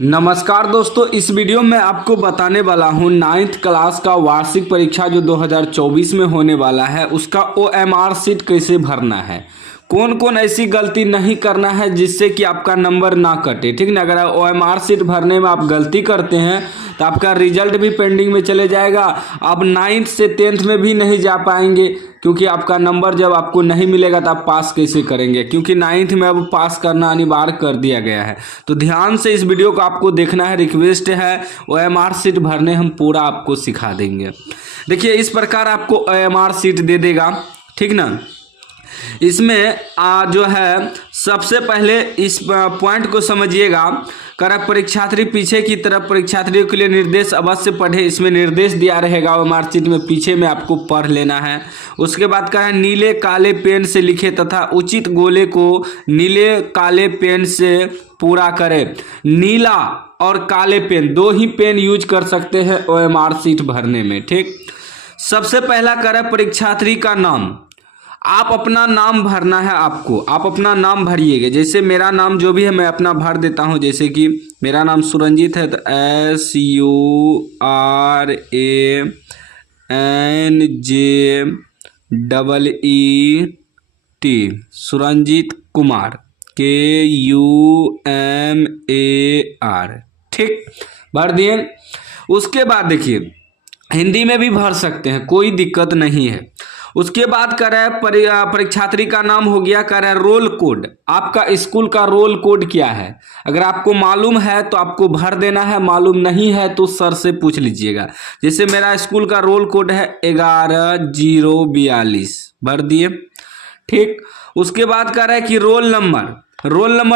नमस्कार दोस्तों, इस वीडियो में आपको बताने वाला हूं 9th क्लास का वार्षिक परीक्षा जो 2024 में होने वाला है उसका OMR सीट कैसे भरना है। कौन कौन ऐसी गलती नहीं करना है जिससे कि आपका नंबर ना कटे। ठीक ना, अगर OMR सीट भरने में आप गलती करते हैं तो आपका रिजल्ट भी पेंडिंग में चले जाएगा। आप 9th से 10th में भी नहीं जा पाएंगे क्योंकि आपका नंबर जब आपको नहीं मिलेगा तो आप पास कैसे करेंगे, क्योंकि 9th में अब पास करना अनिवार्य कर दिया गया है। तो ध्यान से इस वीडियो को आपको देखना है, रिक्वेस्ट है। OMR सीट भरने हम पूरा आपको सिखा देंगे। देखिए, इस प्रकार आपको OMR सीट दे देगा। ठीक ना, इसमें जो है सबसे पहले इस पॉइंट को समझिएगा। कर परीक्षार्थी पीछे की तरफ परीक्षार्थियों के लिए निर्देश अवश्य पढ़े, इसमें निर्देश दिया रहेगा OMR सीट में, पीछे में आपको पढ़ लेना है। उसके बाद कहा है नीले काले पेन से लिखे तथा उचित गोले को नीले काले पेन से पूरा करें। नीला और काले पेन दो ही पेन यूज कर सकते हैं OMR सीट भरने में। ठीक, सबसे पहला कर परीक्षार्थी का नाम, आप अपना नाम भरना है। आप अपना नाम भरिएगा। जैसे मेरा नाम जो भी है मैं अपना भर देता हूँ। जैसे कि मेरा नाम सुरंजीत है तो SURANJEET, सुरंजीत कुमार, KUMAR। ठीक, भर दिए। उसके बाद देखिए हिंदी में भी भर सकते हैं, कोई दिक्कत नहीं है। उसके बाद करें परीक्षार्थी का नाम हो गया, करें रोल कोड। आपका स्कूल का रोल कोड क्या है, अगर आपको मालूम है तो आपको भर देना है, मालूम नहीं है तो सर से पूछ लीजिएगा। जैसे मेरा स्कूल का रोल कोड है 11042, भर दिए। ठीक, उसके बाद करें कि रोल नंबर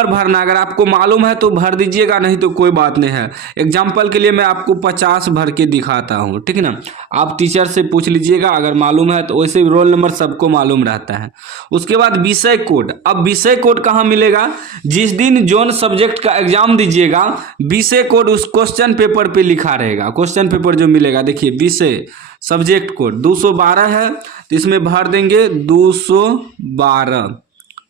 भरना, अगर आपको मालूम है तो भर दीजिएगा, नहीं तो कोई बात नहीं है। एग्जाम्पल के लिए मैं आपको 50 भर के दिखाता हूँ। ठीक ना, आप टीचर से पूछ लीजिएगा अगर मालूम है तो। वैसे रोल नंबर सबको मालूम रहता है। उसके बाद विषय कोड। अब विषय कोड कहाँ मिलेगा, जिस दिन जोन सब्जेक्ट का एग्जाम दीजिएगा विषय कोड उस क्वेश्चन पेपर पे लिखा रहेगा। क्वेश्चन पेपर जो मिलेगा, देखिए विषय सब्जेक्ट कोड 212 है तो इसमें भर देंगे 212।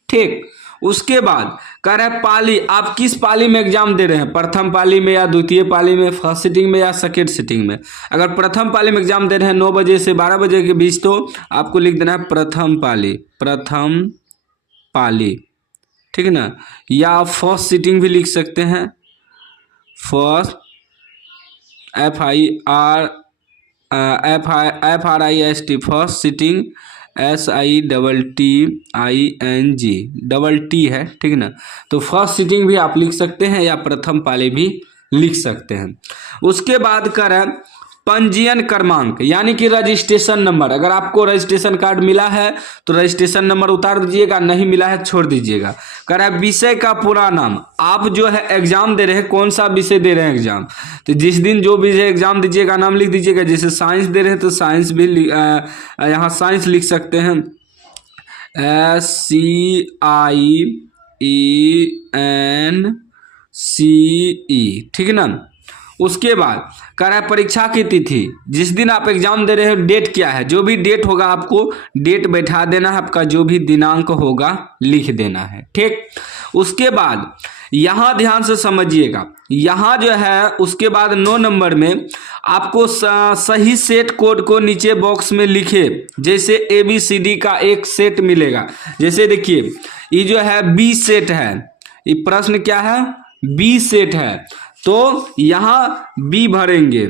ठीक, उसके बाद कह रहे हैं पाली, आप किस पाली में एग्जाम दे रहे हैं, प्रथम पाली में या द्वितीय पाली में, फर्स्ट सिटिंग में या सेकेंड सिटिंग में। अगर प्रथम पाली में एग्जाम दे रहे हैं 9 बजे से 12 बजे के बीच तो आपको लिख देना है प्रथम पाली। ठीक ना, या फर्स्ट सिटिंग भी लिख सकते हैं, first FIRST first sitting, SITTING है। ठीक ना, तो फर्स्ट सिटिंग भी आप लिख सकते हैं या प्रथम पाली भी लिख सकते हैं। उसके बाद करें पंजीयन क्रमांक यानी कि रजिस्ट्रेशन नंबर। अगर आपको रजिस्ट्रेशन कार्ड मिला है तो रजिस्ट्रेशन नंबर उतार दीजिएगा, नहीं मिला है छोड़ दीजिएगा। करें विषय का पूरा नाम, आप जो है एग्जाम दे रहे हैं कौन सा विषय दे रहे हैं एग्जाम, तो जिस दिन जो विषय एग्जाम दीजिएगा नाम लिख दीजिएगा। जैसे साइंस दे रहे हैं तो साइंस भी यहाँ साइंस लिख सकते हैं, SCIENCE। ठीक ना, उसके बाद कह रहा है परीक्षा की तिथि, जिस दिन आप एग्जाम दे रहे हो डेट क्या है, जो भी डेट होगा आपको डेट बैठा देना है, आपका जो भी दिनांक होगा लिख देना है। ठीक, उसके बाद यहाँ ध्यान से समझिएगा, यहाँ जो है उसके बाद 9 नंबर में आपको सही सेट कोड को नीचे बॉक्स में लिखे। जैसे ABCD का एक सेट मिलेगा, जैसे देखिए ये जो है B सेट है, ये प्रश्न क्या है B सेट है, तो यहाँ B भरेंगे।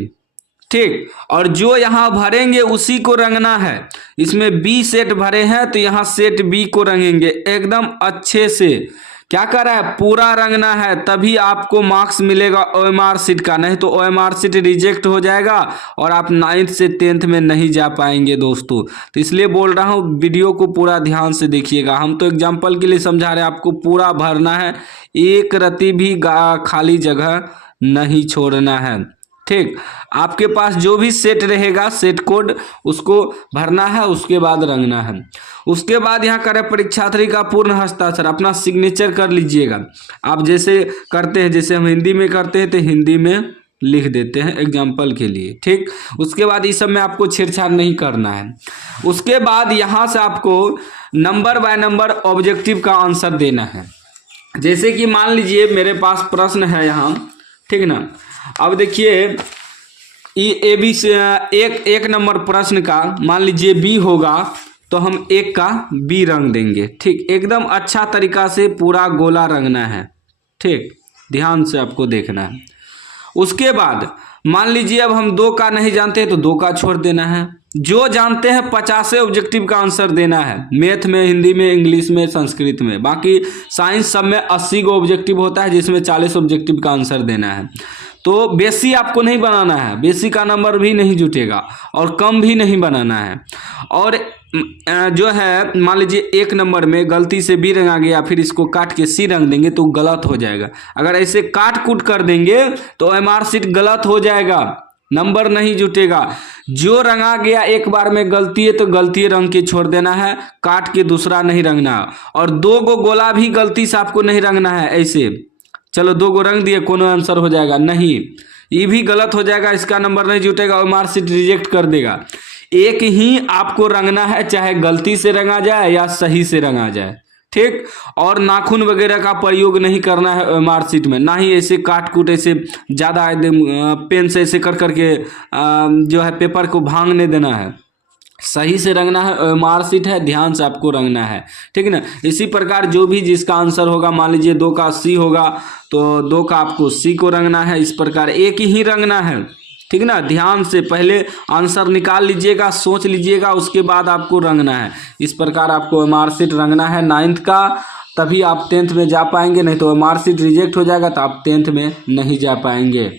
ठीक, और जो यहाँ भरेंगे उसी को रंगना है। इसमें B सेट भरे हैं तो यहाँ सेट B को रंगेंगे एकदम अच्छे से। क्या कर रहा है, पूरा रंगना है, तभी आपको मार्क्स मिलेगा OMR सीट का, नहीं तो OMR सीट रिजेक्ट हो जाएगा और आप 9th से 10th में नहीं जा पाएंगे दोस्तों। तो इसलिए बोल रहा हूँ वीडियो को पूरा ध्यान से देखिएगा। हम तो एग्जाम्पल के लिए समझा रहे हैं, आपको पूरा भरना है, एक रत्ती भी खाली जगह नहीं छोड़ना है। ठीक, आपके पास जो भी सेट रहेगा सेट कोड उसको भरना है, उसके बाद रंगना है। उसके बाद यहाँ करें परीक्षार्थी का पूर्ण हस्ताक्षर, अपना सिग्नेचर कर लीजिएगा। आप जैसे करते हैं, जैसे हम हिंदी में करते हैं तो हिंदी में लिख देते हैं एग्जाम्पल के लिए। ठीक, उसके बाद इस सब में आपको छेड़छाड़ नहीं करना है। उसके बाद यहाँ से आपको नंबर बाय नंबर ऑब्जेक्टिव का आंसर देना है। जैसे कि मान लीजिए मेरे पास प्रश्न है यहाँ ठीक ना। अब देखिए ए बी से एक नंबर प्रश्न का मान लीजिए बी होगा तो हम एक का बी रंग देंगे। ठीक, एकदम अच्छा तरीका से पूरा गोला रंगना है। ठीक, ध्यान से आपको देखना है। उसके बाद मान लीजिए अब हम 2 का नहीं जानते तो 2 का छोड़ देना है। जो जानते हैं 50 ऑब्जेक्टिव का आंसर देना है, मैथ में, हिंदी में, इंग्लिश में, संस्कृत में। बाकी साइंस सब में 80 को ऑब्जेक्टिव होता है जिसमें 40 ऑब्जेक्टिव का आंसर देना है। तो बेसी आपको नहीं बनाना है, बेसी का नंबर भी नहीं जुटेगा और कम भी नहीं बनाना है। और जो है मान लीजिए 1 नंबर में गलती से बी रंगा गया, फिर इसको काट के सी रंग देंगे तो गलत हो जाएगा। अगर ऐसे काट कूट कर देंगे तो एमआर सीट गलत हो जाएगा, नंबर नहीं जुटेगा। जो रंगा गया एक बार में गलती है तो गलती रंग के छोड़ देना है, काट के दूसरा नहीं रंगना। और 2 गो गोला भी गलती से आपको नहीं रंगना है। ऐसे चलो 2 गो रंग दिए, कोनो आंसर हो जाएगा नहीं, ये भी गलत हो जाएगा, इसका नंबर नहीं जुटेगा और मार्कशीट रिजेक्ट कर देगा। एक ही आपको रंगना है, चाहे गलती से रंगा जाए या सही से रंगा जाए। ठीक, और नाखून वगैरह का प्रयोग नहीं करना है मार्कशीट में, ना ही ऐसे काट कूट ऐसे ज़्यादा एकदम पेन से ऐसे कर करके जो है पेपर को भांगने देना है। सही से रंगना है, मार्कशीट है, ध्यान से आपको रंगना है। ठीक है ना। इसी प्रकार जो भी जिसका आंसर होगा, मान लीजिए 2 का सी होगा तो 2 का आपको सी को रंगना है। इस प्रकार एक ही रंगना है। ठीक ना, ध्यान से पहले आंसर निकाल लीजिएगा, सोच लीजिएगा, उसके बाद आपको रंगना है। इस प्रकार आपको मार्कशीट रंगना है 9th का, तभी आप 10th में जा पाएंगे, नहीं तो मार्कशीट रिजेक्ट हो जाएगा तो आप 10th में नहीं जा पाएंगे।